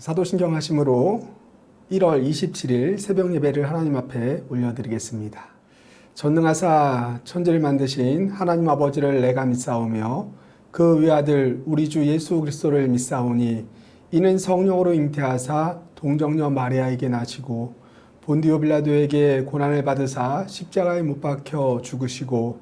사도신경 하심으로 1월 27일 새벽 예배를 하나님 앞에 올려드리겠습니다. 전능하사 천지를 만드신 하나님 아버지를 내가 믿사오며 그 외아들 우리 주 예수 그리스도를 믿사오니 이는 성령으로 잉태하사 동정녀 마리아에게 나시고 본디오 빌라도에게 고난을 받으사 십자가에 못 박혀 죽으시고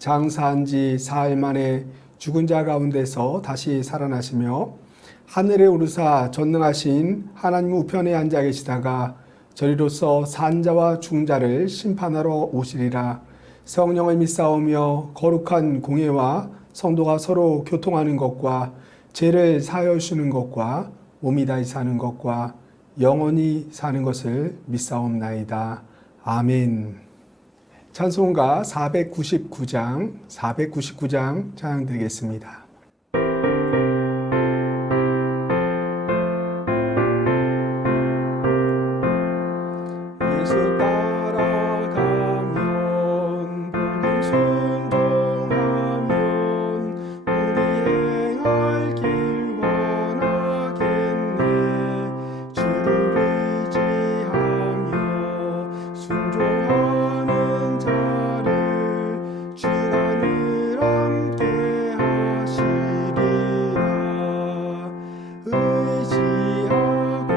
장사한 지 사흘 만에 죽은 자 가운데서 다시 살아나시며 하늘에 오르사 전능하신 하나님 우편에 앉아 계시다가 저리로서 산자와 중자를 심판하러 오시리라. 성령을 믿사오며 거룩한 공예와 성도가 서로 교통하는 것과 죄를 사하여 주는 것과 몸이 다시 사는 것과 영원히 사는 것을 믿사옵나이다. 아멘. 찬송가 499장 찬양 드리겠습니다. 예수 따라가면 복음 순종하면 우리 행할 길 환하겠네. 주를 의지하며 순종하는 자를 주가 늘 함께 하시리라. 의지하고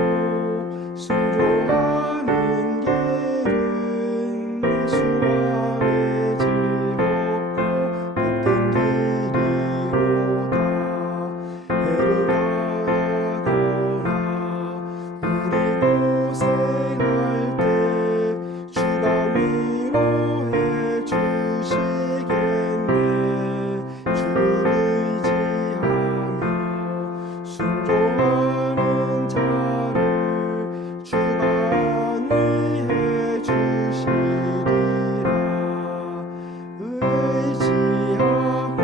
순종하는 길은 예수 안에 즐겁고 복된 길이로다. 해를 당하거나 우리 고생할 때 주가 위로해 주시겠네. 주를 의지하며 순종하는 자를 주가 안위해 주시리라. 의지하고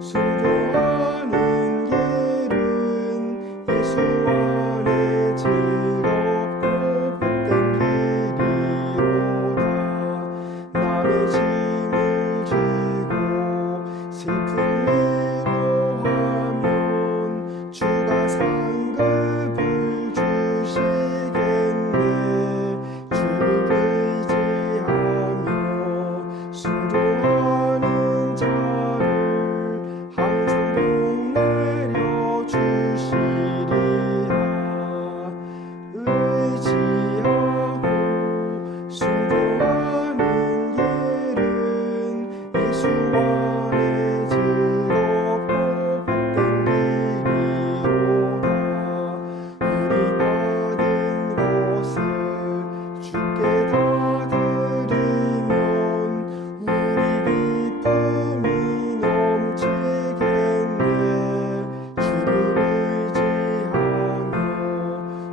순종하는 길은 예수 안에 즐겁고 복된 길이로다. 남의 짐을 지고 슬픈 위로하면 주가 상급을 주시겠네. 주를 의지하며 순종하는 자를 항상 복내려 주시리라. 의지하고 순종하는 길은 예수 안에 즐겁고 복된 길이로다. 우리 받은 것을 주께 다 드리면 우리 기쁨이 넘치겠네. 주를 의지하며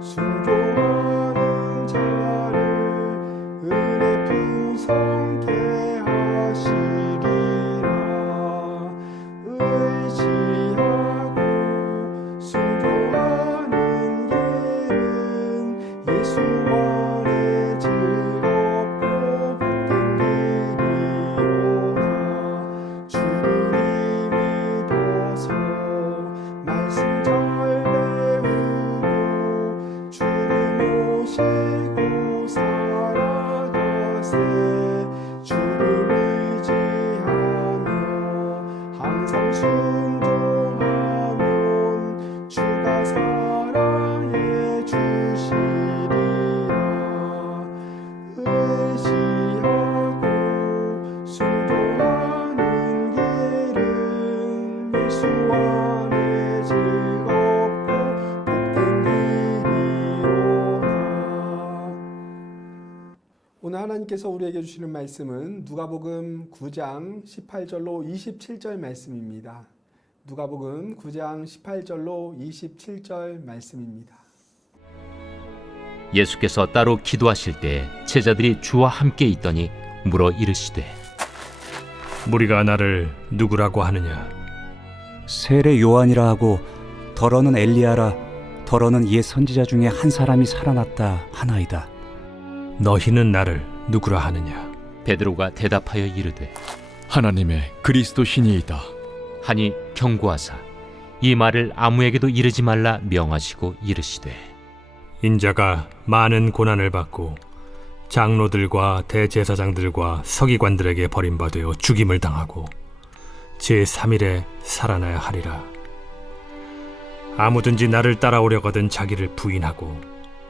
순종하는 자를 은혜 풍성케 하시리라. 의지하고 순종하는 길은 예수 안에 즐겁고 복된 길이로다. 주를 믿어서 말씀 잘 배우고 주를 모시고 살아가세. 주를 의지하며 항상 순종하면 주가 사랑해 주시리라. 의지하고 순종하는 길은 예수 안에 즐겁고 복된 길이로다. 오늘 하나님께서 우리에게 주시는 말씀은 누가복음 9장 18절로 27절 말씀입니다. 누가복음 9장 18절로 27절 말씀입니다. 예수께서 따로 기도하실 때 제자들이 주와 함께 있더니 물어 이르시되 무리가 나를 누구라고 하느냐? 세례 요한이라 하고 더러는 엘리야라 더러는 옛 선지자 중에 한 사람이 살아났다 하나이다. 너희는 나를 누구라 하느냐? 베드로가 대답하여 이르되 하나님의 그리스도시니이다. 하니 경고하사 이 말을 아무에게도 이르지 말라 명하시고 이르시되 인자가 많은 고난을 받고 장로들과 대제사장들과 서기관들에게 버림받아 죽임을 당하고 제3일에 살아나야 하리라. 아무든지 나를 따라오려거든 자기를 부인하고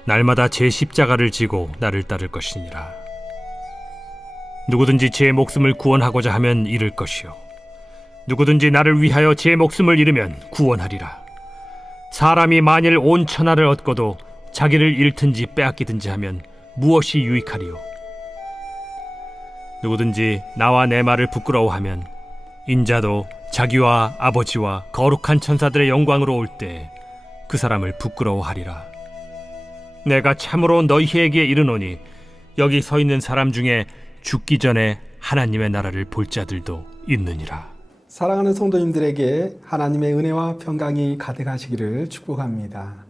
날마다 제 십자가를 지고 나를 따를 것이니라. 누구든지 제 목숨을 구원하고자 하면 잃을 것이요 누구든지 나를 위하여 제 목숨을 잃으면 구원하리라. 사람이 만일 온 천하를 얻고도 자기를 잃든지 빼앗기든지 하면 무엇이 유익하리요? 누구든지 나와 내 말을 부끄러워하면 인자도 자기와 아버지와 거룩한 천사들의 영광으로 올 때 그 사람을 부끄러워하리라. 내가 참으로 너희에게 이르노니 여기 서 있는 사람 중에 죽기 전에 하나님의 나라를 볼 자들도 있느니라. 사랑하는 성도님들에게 하나님의 은혜와 평강이 가득하시기를 축복합니다.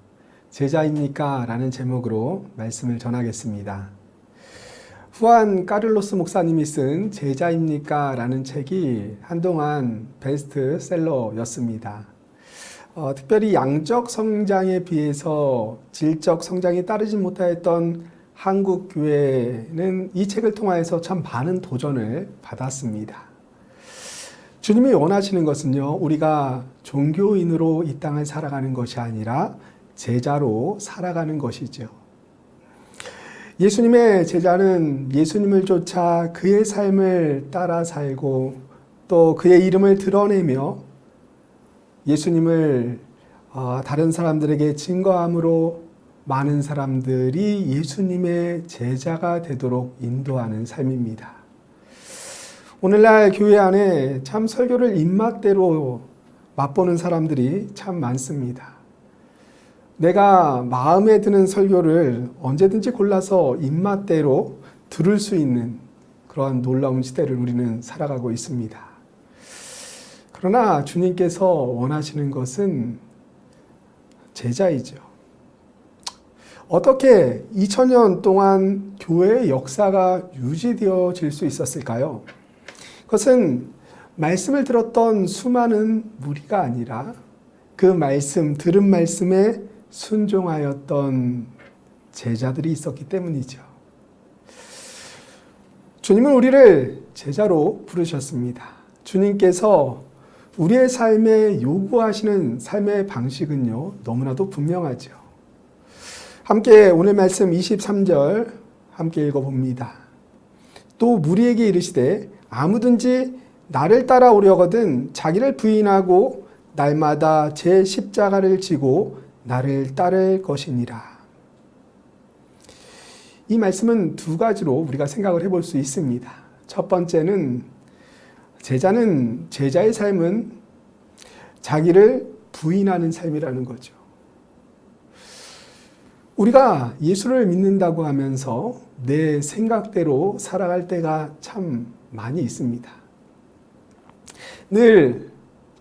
제자입니까? 라는 제목으로 말씀을 전하겠습니다. 후안 까를로스 목사님이 쓴 제자입니까? 라는 책이 한동안 베스트셀러였습니다. 특별히 양적 성장에 비해서 질적 성장이 따르지 못하였던 한국 교회는 이 책을 통하여서 참 많은 도전을 받았습니다. 주님이 원하시는 것은요, 우리가 종교인으로 이 땅을 살아가는 것이 아니라 제자로 살아가는 것이죠. 예수님의 제자는 예수님을 쫓아 그의 삶을 따라 살고 또 그의 이름을 드러내며 예수님을 다른 사람들에게 증거함으로 많은 사람들이 예수님의 제자가 되도록 인도하는 삶입니다. 오늘날 교회 안에 참 설교를 입맛대로 맛보는 사람들이 참 많습니다. 내가 마음에 드는 설교를 언제든지 골라서 입맛대로 들을 수 있는 그러한 놀라운 시대를 우리는 살아가고 있습니다. 그러나 주님께서 원하시는 것은 제자이죠. 어떻게 2000년 동안 교회의 역사가 유지되어질 수 있었을까요? 그것은 말씀을 들었던 수많은 무리가 아니라 그 말씀, 들은 말씀에 순종하였던 제자들이 있었기 때문이죠. 주님은 우리를 제자로 부르셨습니다. 주님께서 우리의 삶에 요구하시는 삶의 방식은요, 너무나도 분명하죠. 함께 오늘 말씀 23절 함께 읽어봅니다. 또 무리에게 이르시되 아무든지 나를 따라오려거든 자기를 부인하고 날마다 제 십자가를 지고 나를 따를 것이니라. 이 말씀은 두 가지로 우리가 생각을 해볼 수 있습니다. 첫 번째는 제자의 삶은 자기를 부인하는 삶이라는 거죠. 우리가 예수를 믿는다고 하면서 내 생각대로 살아갈 때가 참 많이 있습니다. 늘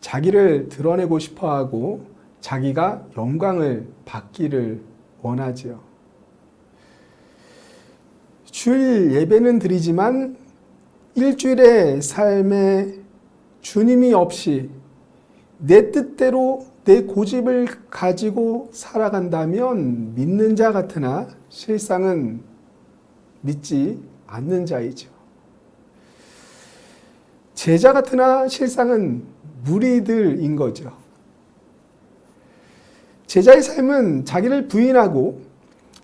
자기를 드러내고 싶어하고 자기가 영광을 받기를 원하죠. 주일 예배는 드리지만 일주일의 삶에 주님이 없이 내 뜻대로 내 고집을 가지고 살아간다면 믿는 자 같으나 실상은 믿지 않는 자이죠. 제자 같으나 실상은 무리들인 거죠. 제자의 삶은 자기를 부인하고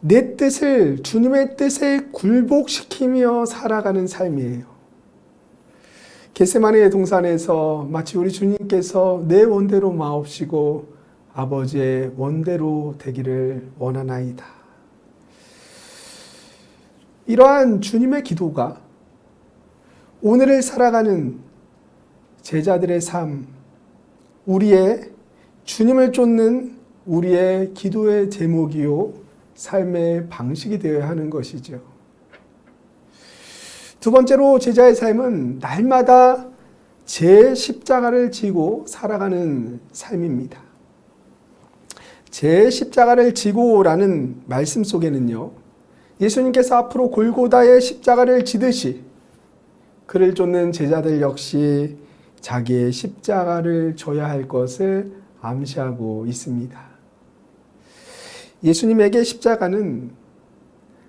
내 뜻을 주님의 뜻에 굴복시키며 살아가는 삶이에요. 겟세마네 동산에서 마치 우리 주님께서 내 원대로 마옵시고 아버지의 원대로 되기를 원하나이다. 이러한 주님의 기도가 오늘을 살아가는 제자들의 삶, 우리의 주님을 쫓는 우리의 기도의 제목이요 삶의 방식이 되어야 하는 것이죠. 두 번째로 제자의 삶은 날마다 제 십자가를 지고 살아가는 삶입니다. 제 십자가를 지고라는 말씀 속에는요, 예수님께서 앞으로 골고다의 십자가를 지듯이 그를 쫓는 제자들 역시 자기의 십자가를 져야 할 것을 암시하고 있습니다. 예수님에게 십자가는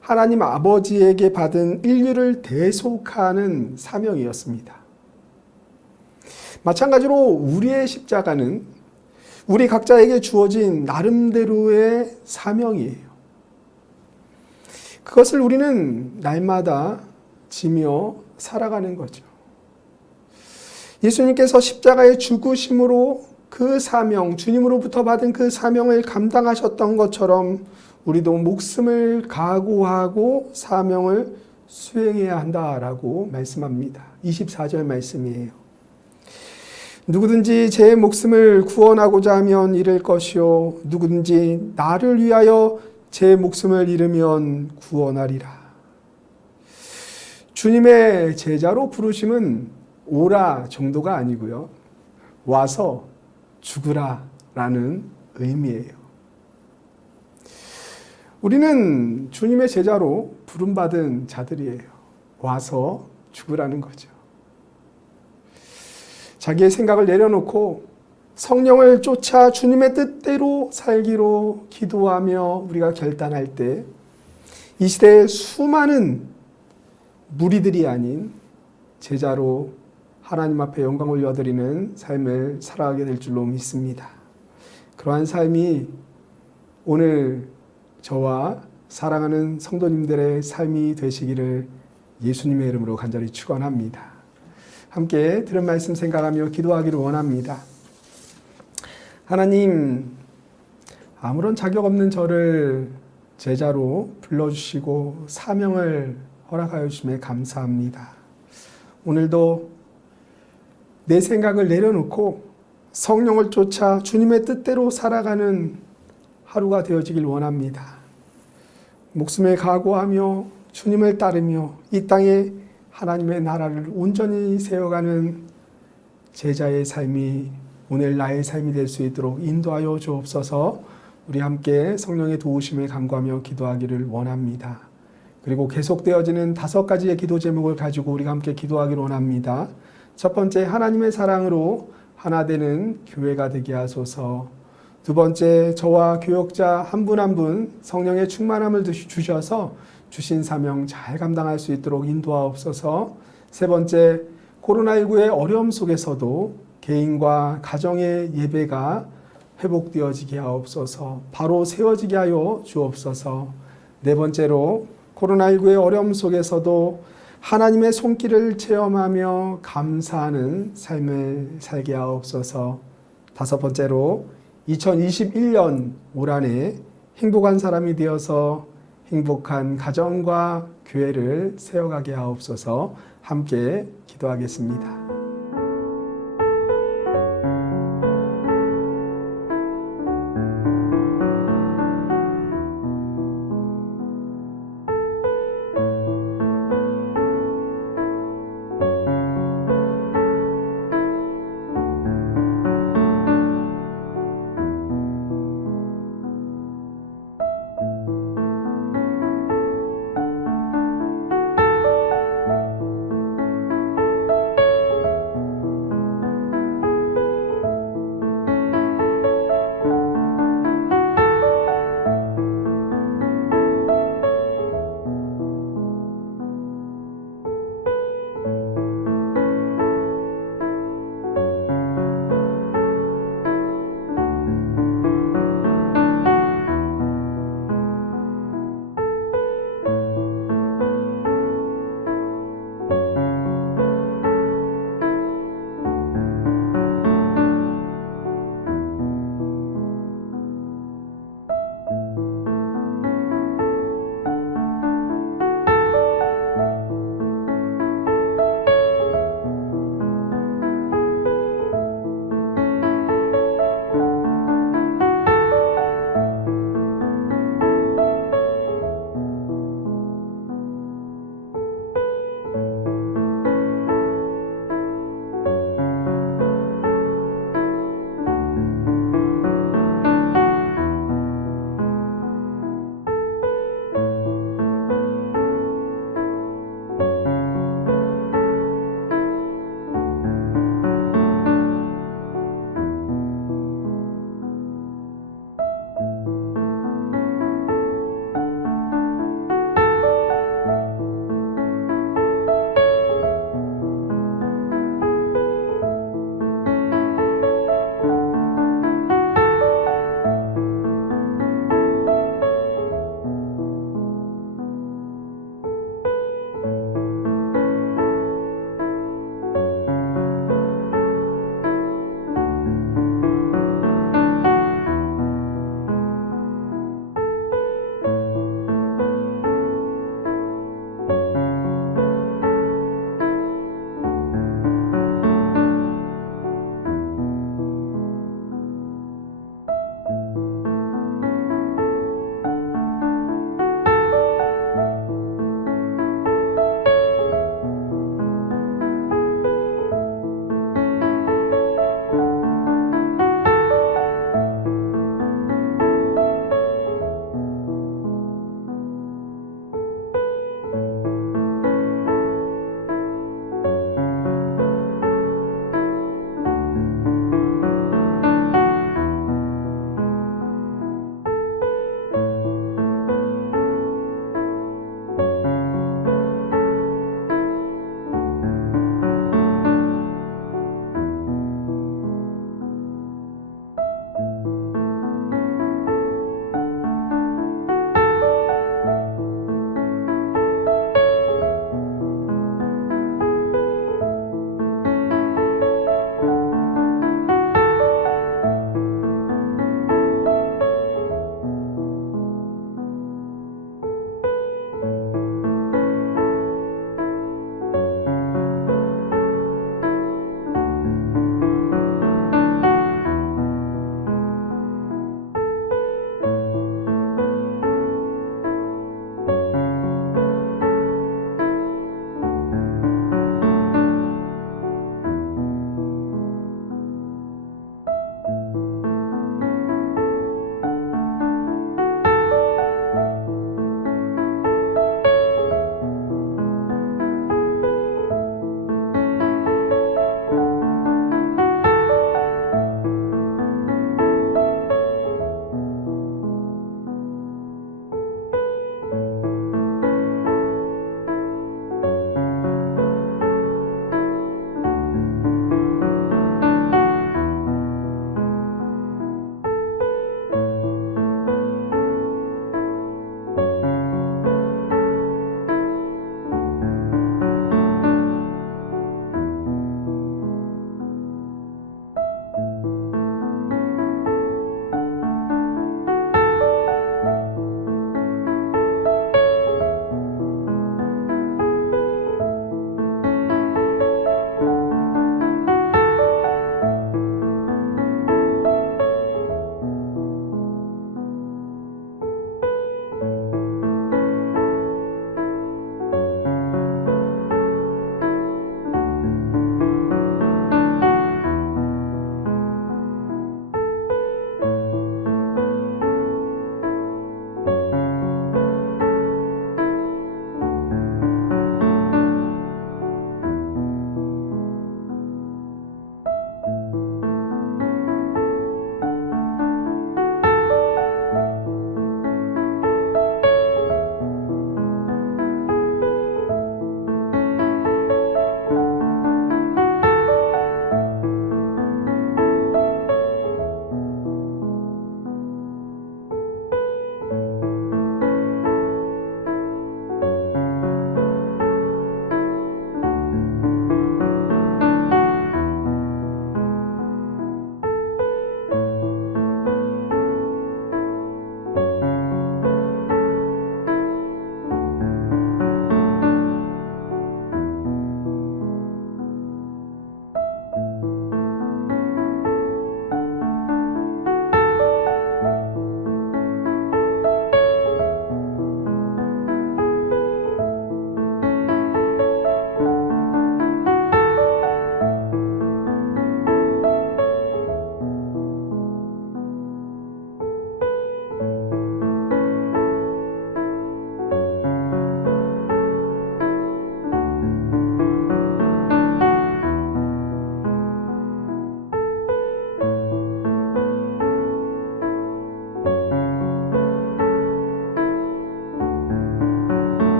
하나님 아버지에게 받은 인류를 대속하는 사명이었습니다. 마찬가지로 우리의 십자가는 우리 각자에게 주어진 나름대로의 사명이에요. 그것을 우리는 날마다 지며 살아가는 거죠. 예수님께서 십자가의 죽으심으로 그 사명, 주님으로부터 받은 그 사명을 감당하셨던 것처럼 우리도 목숨을 각오하고 사명을 수행해야 한다라고 말씀합니다. 24절 말씀이에요. 누구든지 제 목숨을 구원하고자 하면 잃을 것이요 누구든지 나를 위하여 제 목숨을 잃으면 구원하리라. 주님의 제자로 부르심은 오라 정도가 아니고요. 와서 죽으라 라는 의미예요. 우리는 주님의 제자로 부름받은 자들이에요. 와서 죽으라는 거죠. 자기의 생각을 내려놓고 성령을 쫓아 주님의 뜻대로 살기로 기도하며 우리가 결단할 때 이 시대의 수많은 무리들이 아닌 제자로 하나님 앞에 영광을 올려드리는 삶을 살아가게 될 줄로 믿습니다. 그러한 삶이 오늘 저와 사랑하는 성도님들의 삶이 되시기를 예수님의 이름으로 간절히 축원합니다. 함께 들은 말씀 생각하며 기도하기를 원합니다. 하나님, 아무런 자격 없는 저를 제자로 불러주시고 사명을 허락하여 주심에 감사합니다. 오늘도 내 생각을 내려놓고 성령을 쫓아 주님의 뜻대로 살아가는 하루가 되어지길 원합니다. 목숨을 각오하며 주님을 따르며 이 땅에 하나님의 나라를 온전히 세워가는 제자의 삶이 오늘 나의 삶이 될 수 있도록 인도하여 주옵소서. 우리 함께 성령의 도우심을 간구하며 기도하기를 원합니다. 그리고 계속되어지는 5가지의 기도 제목을 가지고 우리가 함께 기도하기를 원합니다. 첫 번째, 하나님의 사랑으로 하나 되는 교회가 되게 하소서. 두 번째, 저와 교역자 한 분 한 분 성령의 충만함을 주셔서 주신 사명 잘 감당할 수 있도록 인도하옵소서. 세 번째, 코로나19의 어려움 속에서도 개인과 가정의 예배가 회복되어지게 하옵소서. 바로 세워지게 하여 주옵소서. 네 번째로, 코로나19의 어려움 속에서도 하나님의 손길을 체험하며 감사하는 삶을 살게 하옵소서. 다섯 번째로, 2021년 올 한해 행복한 사람이 되어서 행복한 가정과 교회를 세워가게 하옵소서. 함께 기도하겠습니다.